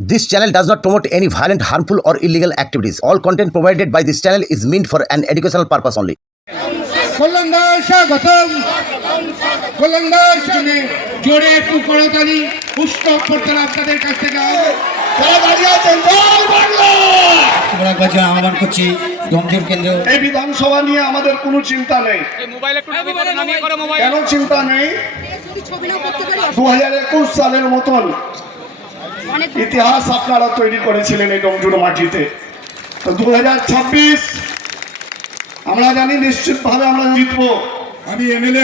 This channel does not promote any violent, harmful, or illegal activities. All content provided by this channel is meant for an educational purpose only. জোরে একটু করতালি পুষ্পক করতালি আপনাদের কাছ থেকে আহ্বান করছি ডোমজুর কেন্দ্র। এই বিধানসভা নিয়ে আমাদের কোনো চিন্তা নেই। কেন চিন্তা নেই? 2021 সালের মতন ইতিহাস আপনারা তৈরি করেছিলেন এই ডোমজুর মাটিতে। তো 2026 আমরা জানি নিশ্চিতভাবে আমরা জিতবো। আমি এমএলএ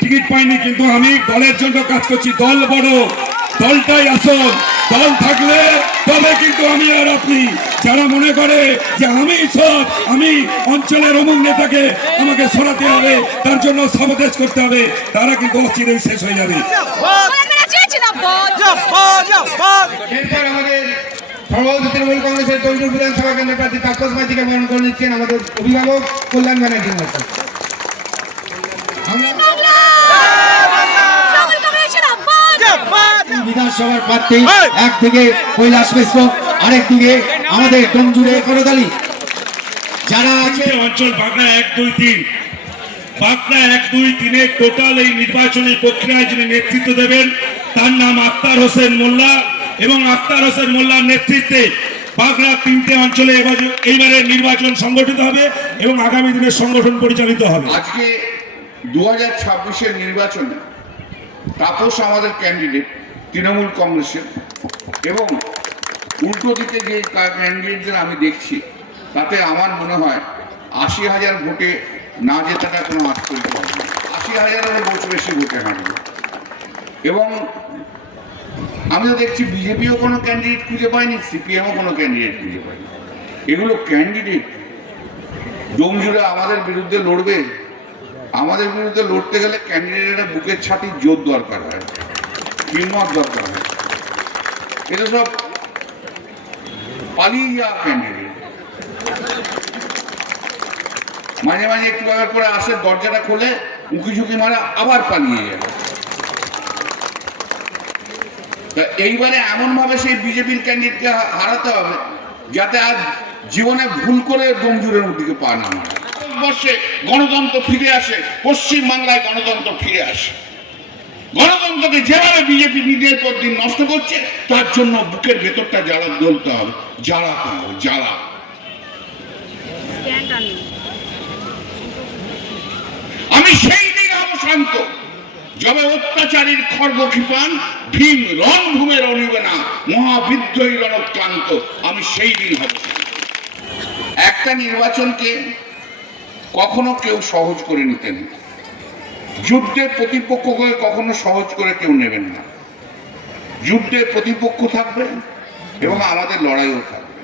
টিকিট পাইনি, কিন্তু আমি দলের জন্য কাজ করছি। দল বড়, দলটাই আসল। দল থাকলে তবে কিন্তু আমি আর আপনি যারা মনে করে যে আমি সব, আমি অঞ্চলের অমুক নেতাকে আমাকে সরাতে হবে, তার জন্য সমাবেশ করতে হবে, তারা কিন্তু অচিরেই শেষ হয়ে যাবে। সর্বভারতীয় তৃণমূল কংগ্রেসের ডোমজুর বিধানসভা কেন্দ্রের প্রার্থী তাপস মাইতিকে বরণ করে নিচ্ছেন আমাদের অভিভাবক কল্যাণ ব্যানার্জি মহাশয়। বিধানসভার প্রার্থী একদিকে কৈলাস মিশ্র, আরেকদিকে আমাদের ডোমজুরে করতালি। যারা আছে অঞ্চল বাগড়া 1, 2, 3, বাগড়া 1, 2, 3 টোটাল এই নির্বাচনী প্রক্রিয়ায় যিনি নেতৃত্ব দেবেন তার নাম আখতার হোসেন মোল্লা, এবং আখতার হোসেন মোল্লার নেতৃত্বে বাগড়া 3টে অঞ্চলে এইবারের নির্বাচন সংগঠিত হবে এবং আগামী দিনের সংগঠন পরিচালিত হবে। আজকে 2026-এর নির্বাচনে তাপস আমাদের ক্যান্ডিডেট তৃণমূল কংগ্রেসের, এবং উল্টো দিকে যে ক্যান্ডিডেটদের আমি দেখছি তাতে আমার মনে হয় 80,000 ভোটে না জেতাটা কোনো আশ্চর্য হবে না। 80,000-এর ভোট বেশি ভোটে হাঁটবে। এবং আমিও দেখছি বিজেপিও কোনো ক্যান্ডিডেট খুঁজে পায়নি, সিপিএমও কোনো ক্যান্ডিডেট খুঁজে পায়নি। এগুলো ক্যান্ডিডেট ডোমজুড়ে আমাদের বিরুদ্ধে লড়বে। আমাদের বিরুদ্ধে লড়তে গেলে ক্যান্ডিডেটের বুকের ছাতির জোর দরকার হয়, হিম্মত দরকার হয়। এটা সব পালিয়ে যাওয়া ক্যান্ডিডেট। মাঝে মাঝে একটু ব্যাপার করে আসে, দরজাটা খোলে, উঁকি ঝুঁকি মারা, আবার পালিয়ে যায়। এইবারে এমন ভাবে সেই বিজেপির ক্যান্ডিডেটকে হারাতে হবে যাতে আজ জীবনে ভুল করে ডোমজুরের দিকে পা না মারে। ভারতবর্ষে গণতন্ত্র ফিরে আসে, পশ্চিম বাংলায় গণতন্ত্র ফিরে আসে। গণতন্ত্রকে যেভাবে বিজেপি দিনের পর দিন নষ্ট করছে, তার জন্য বুকের ভেতরটা জ্বালা জ্বলতে হবে, জ্বালাতে হবে, জ্বালা। আমি সেই দিন হব শান্ত যবে অত্যাচারীর খর্গ কৃপান ভীম রণভূমের অনিবে না, মহাবিদ্রোহী রণক্লান্ত। আমি সেই দিন হব। একটা নির্বাচনকে কখনো কেউ সহজ করে নিতে নেই। যুদ্ধের প্রতিপক্ষকে কখনো সহজ করে কেউ নেবেন না। যুদ্ধের প্রতিপক্ষ থাকবে এবং আমাদের লড়াইও থাকবে।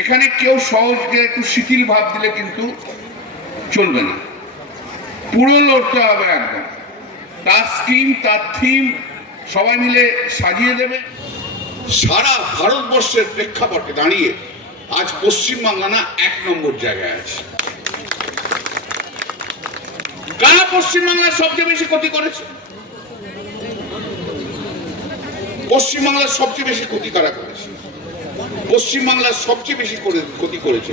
এখানে কেউ সহজকে একটু শিথিল ভাব দিলে কিন্তু চলবে না। পুরো লড়তে হবে একদম। তার স্কিম, তার থিম সবাই মিলে সাজিয়ে দেবে। সারা ভারতবর্ষের প্রেক্ষাপটে দাঁড়িয়ে আজ পশ্চিমবাংলা না 1 নম্বর জায়গায় আছে। কারা পশ্চিমবাংলার সবচেয়ে বেশি ক্ষতি করেছে? পশ্চিমবাংলার সবচেয়ে বেশি ক্ষতি কারা করেছে? পশ্চিমবাংলার সবচেয়ে বেশি ক্ষতি করেছে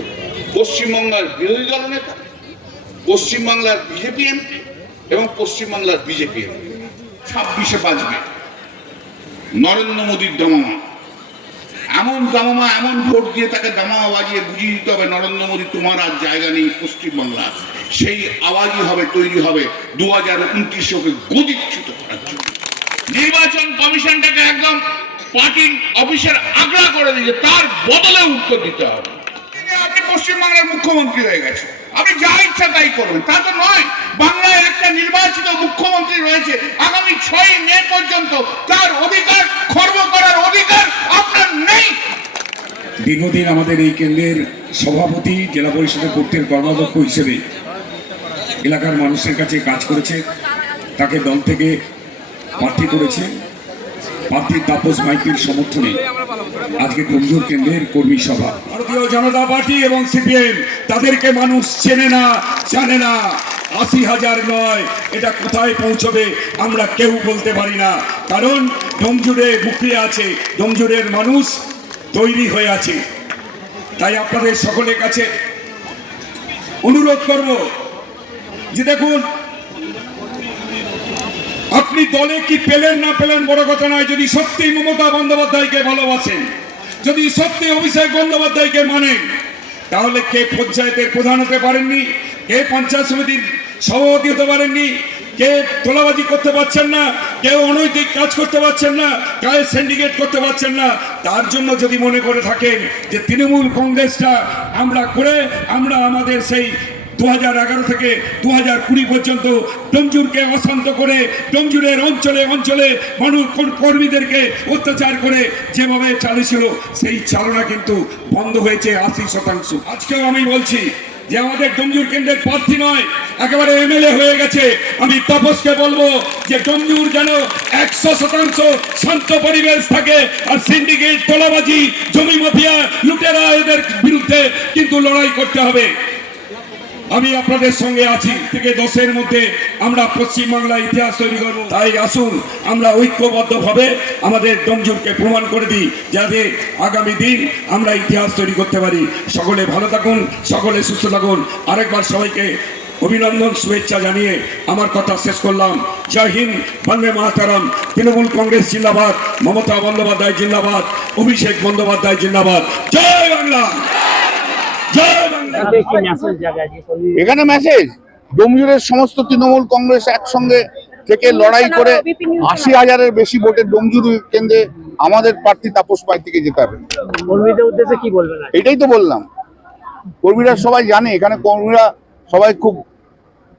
পশ্চিমবাংলার বিরোধী দলনেতা, পশ্চিমবাংলার বিজেপি এমপি এবং পশ্চিমবাংলার বিজেপি এমপি। 26-এ বাজবে নরেন্দ্র মোদীর দামামা। এমন দামামা, এমন ভোট দিয়ে তাকে দামামা বাজিয়ে বুঝিয়ে দিতে হবে, নরেন্দ্র মোদী তোমার আর জায়গা নেই পশ্চিমবাংলা। সেই আওয়াজই হবে, তৈরি হবে 2029-কে গদিচ্যুত করার জন্য। নির্বাচন কমিশনটাকে একদম পার্টির অফিসের আগ্রা করে দিয়েছে, তার বদলে উত্তর দিতে হবে। আপনি পশ্চিমবাংলার মুখ্যমন্ত্রী হয়ে গেছে, আপনি যা ইচ্ছা তাই করবেন, তা তো নয়। বাংলায় একটা নির্বাচিত মুখ্যমন্ত্রী রয়েছে, আগামী 6 মে পর্যন্ত তার অধিকার খর্ব করার অধিকার আপনার নেই। দীর্ঘদিন আমাদের এই কেন্দ্রের সভাপতি, জেলা পরিষদের পূর্তের কর্মাধ্যক্ষ হিসেবে এলাকার মানুষের কাছে কাজ করেছে। তাকে দল থেকে প্রার্থী করেছে। প্রার্থী তাপস মাইতির সমর্থনে আজকে ডোমজুর কেন্দ্রের কর্মী সভা। ভারতীয় জনতা পার্টি এবং সিপিএম তাদেরকে মানুষ চেনে না, জানে না। 80,000 নয়, এটা কোথায় পৌঁছবে আমরা কেউ বলতে পারি না, কারণ ডোমজুড়ে মুখিয়ে আছে, ডোমজুড়ের মানুষ তৈরি হয়ে আছে। তাই আপনাদের সকলের কাছে অনুরোধ করব যে দেখুন, আপনি দলে কি পেলেন না পেলেন বড় কথা নয়, যদি সত্যি মমতা বন্দ্যোপাধ্যায়কে ভালোবাসেন, যদি সত্যি অভিষেক বন্দ্যোপাধ্যায়কে মানেন, তাহলে কে পঞ্চায়েতের প্রধান হতে পারেননি, কে পঞ্চায়েত সমিতির সভাপতি হতে পারেননি, কে তোলাবাজি করতে পারছেন না, কেউ অনৈতিক কাজ করতে পারছেন না, কেউ সিন্ডিকেট করতে পারছেন না, তার জন্য যদি মনে করে থাকেন যে তৃণমূল কংগ্রেসটা আমরা আমাদের সেই 2011 থেকে 2020 পর্যন্ত ডোমজুরকে অশান্ত করে, ডোমজুরের অঞ্চলে অঞ্চলে মানুষ কর্মীদেরকে অত্যাচার করে যেভাবে চালিয়েছিল, সেই চালনা কিন্তু বন্ধ হয়েছে 80%। আজকেও আমি বলছি যে আমাদের ডোমজুর কেন্দ্রের প্রার্থী নয়, একেবারে এমএলএ হয়ে গেছে। আমি তাপসকে বলবো যে ডোমজুর যেন 100% শান্ত পরিবেশ থাকে, আর সিন্ডিকেট, তোলাবাজি, জমি মাফিয়া, লুটেরা, এদের বিরুদ্ধে কিন্তু লড়াই করতে হবে। আমি আপনাদের সঙ্গে আছি। থেকে 10-এর মধ্যে আমরা পশ্চিমবাংলায় ইতিহাস তৈরি করব। তাই আসুন আমরা ঐক্যবদ্ধভাবে আমাদের ডোমজুরকে প্রমাণ করে দিই, যাতে আগামী দিন আমরা ইতিহাস তৈরি করতে পারি। সকলে ভালো থাকুন, সকলে সুস্থ থাকুন। আরেকবার সবাইকে অভিনন্দন, শুভেচ্ছা জানিয়ে আমার কথা শেষ করলাম। জয় হিন্দ, বন্দে মাতরম। তৃণমূল কংগ্রেস জিন্দাবাদ, মমতা বন্দ্যোপাধ্যায় জিন্দাবাদ, অভিষেক বন্দ্যোপাধ্যায় জিন্দাবাদ। জয় বাংলা, জয় বাংলা। এখানে মেসেজ, ডোমজুরের সমস্ত তৃণমূল কংগ্রেস একসঙ্গে থেকে লড়াই করে 80,000-এর বেশি ভোটে ডোমজুর কেন্দ্রে আমাদের প্রার্থী তাপস মাইতিকে জেতাবে। কর্মীদের উদ্দেশ্যে কি বলবেন? এটাই তো বললাম, কর্মীরা সবাই জানে, এখানে কর্মীরা সবাই খুব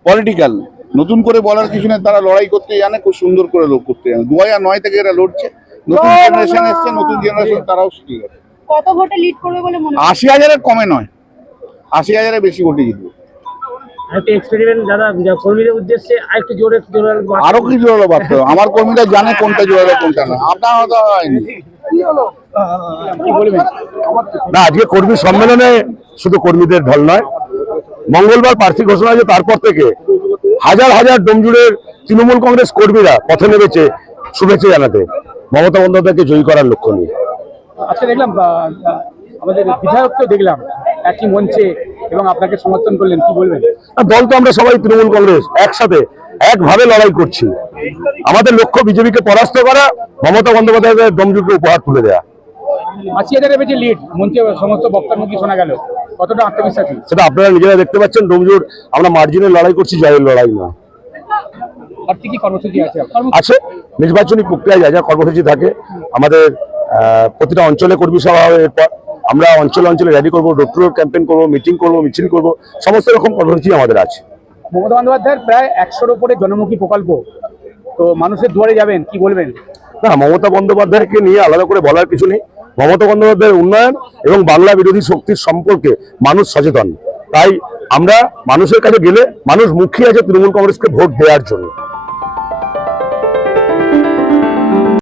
পলিটিক্যাল, নতুন করে বলার কিছু নেই, তারা লড়াই করতে জানে, খুব সুন্দর করে লোক করতে জানে। 2009 থেকে এরা লড়ছে, নতুন জেনারেশন এসছে, নতুন জেনারেশন তারাও শিখে গেছে। কত ভোটে লিড করবে বলে মনে হয়? 80,000-এর কমে নয়, 80,000-এর বেশি ভোটে জিতবে। একটা এক্সপেরিমেন্ট দাদা, কর্মীদের উদ্দেশ্যে আরেকটু জোরে আরো কি জোরালো বাড়তে হবে, আমার কর্মীরা জানে কোনটা জোরালো কোনটা না। আপনার হয়তো হয়নি। কি বলবেন? না, আজকে কর্মী সম্মেলনে শুধু কর্মীদের ঢল নয়, মঙ্গলবার প্রার্থী ঘোষণা হয়েছে, তারপর থেকে হাজার হাজার ডোমজুড়ের তৃণমূল কংগ্রেস কর্মীরা পথে নেমেছে শুভেচ্ছা জানাতে, মমতা বন্দ্যোপাধ্যায়কে জয়ী করার লক্ষ্য নিয়ে। আজকে দেখলাম আমাদের বিধায়ককেও দেখলাম একই মঞ্চে এবং আপনাকে সমর্থন করলেন, কি বলবেন? দল তো আমরা সবাই তৃণমূল কংগ্রেস একসাথে একভাবে লড়াই করছি। আমাদের লক্ষ্য বিজেপিকে পরাস্ত করা, মমতা বন্দ্যোপাধ্যায়ের ডোমজুরকে উপহার তুলে দেওয়া। 80,000-এর বেশি লিড মঞ্চে সমস্ত বক্তার শোনা গেল, কতটা আত্মবিশ্বাসী? সেটা আপনারা নিজেরা দেখতে পাচ্ছেন। ডোমজুর আমরা মার্জিনে লড়াই করছি, জয়ের লড়াই না। আর কি কর্মসূচি আছে আছে নির্বাচনী প্রক্রিয়ায় যা যা কর্মসূচি থাকে, আমাদের প্রতিটা অঞ্চলে কর্মী সভা হবে, এরপর আমরা অঞ্চলে অঞ্চলে র্যালি করবো, ডোর টু ডোর ক্যাম্পেইন করবো, মিটিং করবো, মিছিল করবো, সমস্ত রকম কর্মসূচি আমাদের আছে। মমতা বন্দ্যোপাধ্যায়ের প্রায় 100-র উপরে জনমুখী প্রকল্প, তো মানুষের দুয়ারে যাবেন, কি বলবেন? না, মমতা বন্দ্যোপাধ্যায়কে নিয়ে আলাদা করে বলার কিছু নেই। মমতা বন্দ্যোপাধ্যায়ের উন্নয়ন এবং বাংলা বিরোধী শক্তির সম্পর্কে মানুষ সচেতন, তাই আমরা মানুষের কাছে গেলে মানুষ মুখিয়ে আছে তৃণমূল কংগ্রেসকে ভোট দেওয়ার জন্য।